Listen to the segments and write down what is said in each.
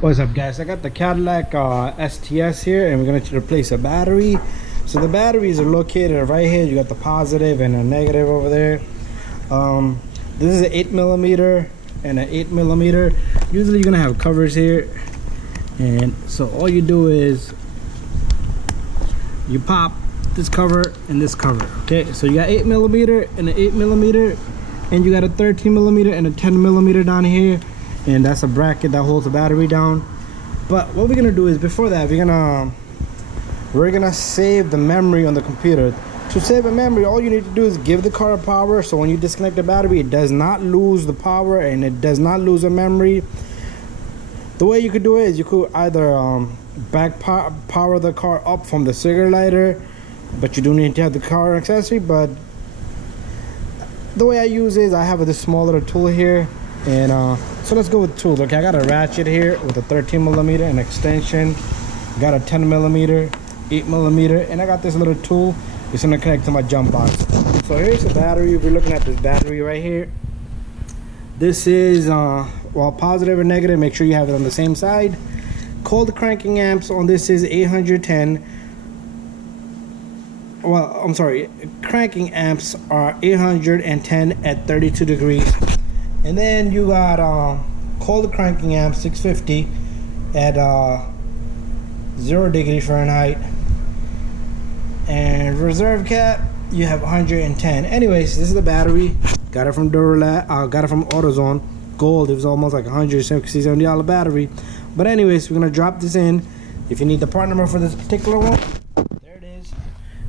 What's up, guys? I got the Cadillac STS here, and we're going to replace a battery. So the batteries are located right here. You got the positive and a negative over there. This is an 8mm and an 8mm. Usually you're going to have covers here, and so all you do is you pop this cover and this cover. Okay, so you got 8mm and an 8mm, and you got a 13mm and a 10mm down here, and that's a bracket that holds the battery down. But what we're gonna do is, before that, we're gonna save the memory on the computer. To save a memory, all you need to do is give the car power, so when you disconnect the battery, it does not lose the power and it does not lose a memory. The way you could do it is you could either power the car up from the cigarette lighter, but you do need to have the car accessory. But the way I use it is I have this small little tool here, and so let's go with tools. Okay, I got a ratchet here with a 13mm and extension, got a 10mm, 8mm, and I got this little tool. It's gonna connect to my jump box. So here's the battery. If you're looking at this battery right here, this is well, positive or negative, make sure you have it on the same side. Cold cranking amps on this is 810. Well, I'm sorry, cranking amps are 810 at 32 degrees. And then you got cold cranking amps 650 at 0 degree Fahrenheit. And reserve cap, you have 110. Anyways, this is the battery. Got it from Duralab, got it from AutoZone. Gold. It was almost like $160-$70 battery. But anyways, we're gonna drop this in. If you need the part number for this particular one, there it is.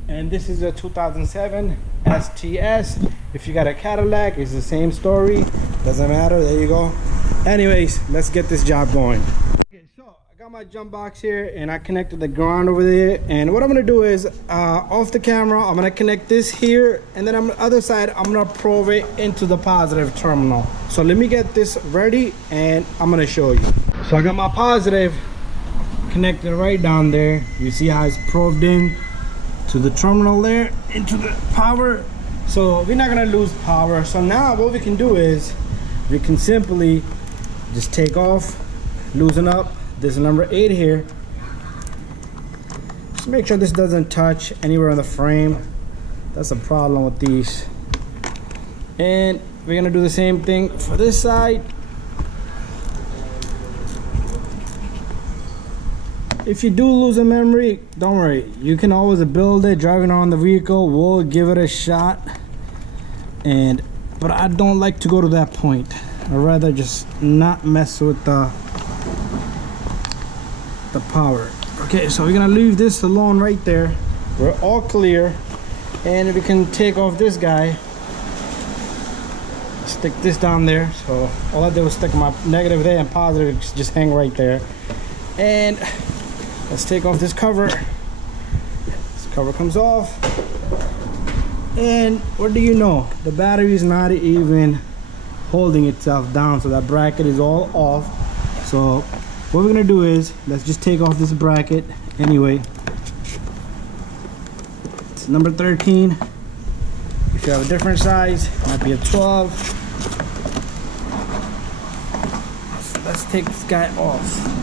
And this is a 2007 STS. If you got a Cadillac, it's the same story. Doesn't matter. There you go. Anyways, let's get this job going. Okay, so I got my jump box here, and I connected the ground over there. And what I'm gonna do is, off the camera, I'm gonna connect this here, and then on the other side, I'm gonna probe it into the positive terminal. So let me get this ready, and I'm gonna show you. So I got my positive connected right down there. You see how it's probed in to the terminal there, into the power. So we're not gonna lose power. So now what we can do is we can simply just take off, loosen up this number 8 here. Just make sure this doesn't touch anywhere on the frame. That's a problem with these. And we're gonna do the same thing for this side. If you do lose a memory, don't worry. You can always build it. Driving around the vehicle, we'll give it a shot. But I don't like to go to that point. I'd rather just not mess with the power. Okay, so we're gonna leave this alone right there. We're all clear. And we can take off this guy. Stick this down there. So all I did was stick my negative there and positive just hang right there. And let's take off this cover. This cover comes off. And what do you know? The battery is not even holding itself down, so that bracket is all off. So what we're gonna do is, let's just take off this bracket anyway. It's number 13. If you have a different size, it might be a 12. So let's take this guy off.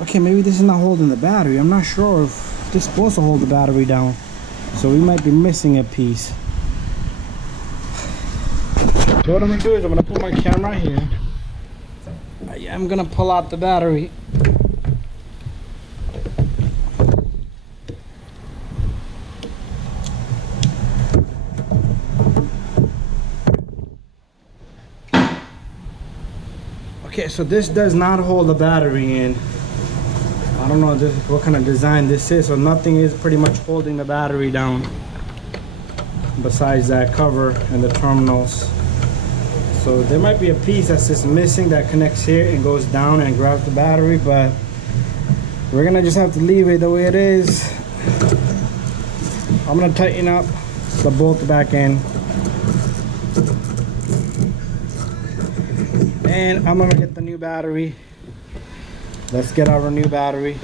Okay, maybe this is not holding the battery. I'm not sure if this is supposed to hold the battery down. So we might be missing a piece. So what I'm gonna do is I'm gonna put my camera here. I'm gonna pull out the battery. Okay, so this does not hold the battery in. I don't know what kind of design this is, so nothing is pretty much holding the battery down besides that cover and the terminals. So there might be a piece that's just missing that connects here and goes down and grabs the battery, but we're gonna just have to leave it the way it is. I'm gonna tighten up the bolt back in, and I'm gonna get the new battery. Let's get our new battery.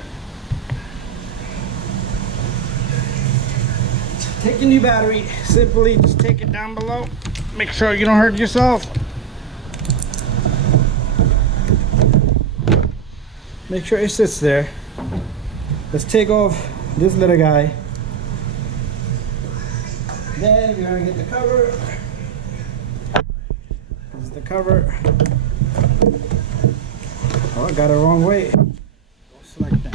take your new battery, simply just take it down below. Make sure you don't hurt yourself. Make sure it sits there. Let's take off this little guy. Then we're gonna get the cover. This is the cover. Oh, I got it the wrong way. Just like that.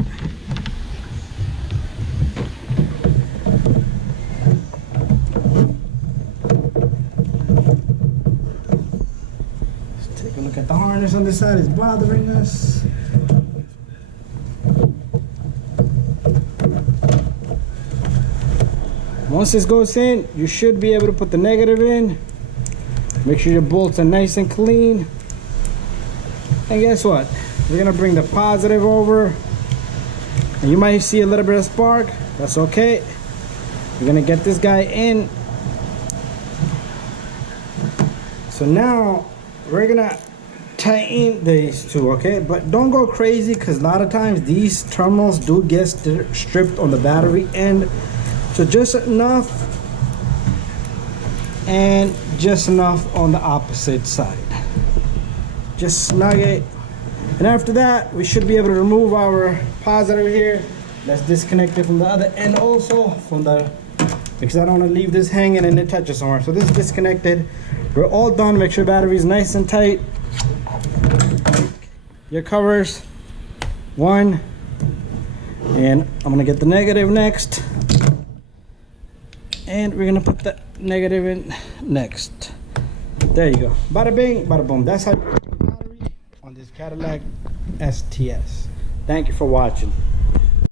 Let's take a look at the harness on this side. It's bothering us. Once this goes in, you should be able to put the negative in. Make sure your bolts are nice and clean. And guess what? We're gonna bring the positive over. And you might see a little bit of spark. That's okay. We're gonna get this guy in. So now we're gonna tighten these two, okay? But don't go crazy, because a lot of times these terminals do get stripped on the battery end. So just enough, and just enough on the opposite side. Just snug it. And after that, we should be able to remove our positive here. Let's disconnect it from the other end also, from the, because I don't want to leave this hanging and it touches somewhere. So this is disconnected. We're all done. Make sure battery is nice and tight. Your covers, one, and I'm gonna get the negative next. And we're gonna put the negative in next. There you go. Bada bing, bada boom. That's how you put the battery on this Cadillac STS. Thank you for watching.